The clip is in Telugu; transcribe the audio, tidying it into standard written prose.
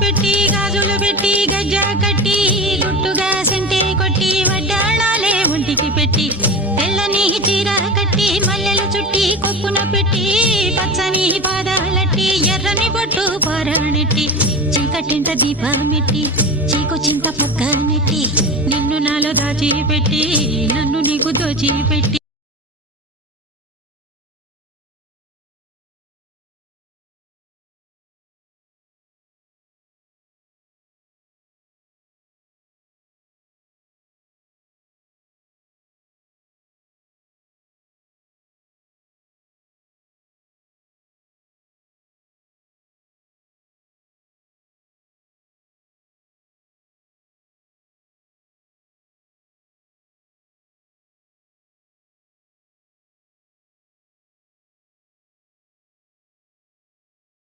పెట్టి గాజులు పెట్టి గజ్జా కట్టి గుట్టుగా సెంటే కొట్టి వడ్డాణాలే ఒంటికి పెట్టి తెల్లని చీర కట్టి మల్లెలు చుట్టి కొప్పున పెట్టి పచ్చని పాదాలట్టి ఎర్రని బొట్టు పారాణెట్టి చీకటింట దీపమెట్టి చీకు చింత పక్క నెట్టి నిన్ను నాలో దాచిపెట్టి నన్ను నీకు దోచిపెట్టి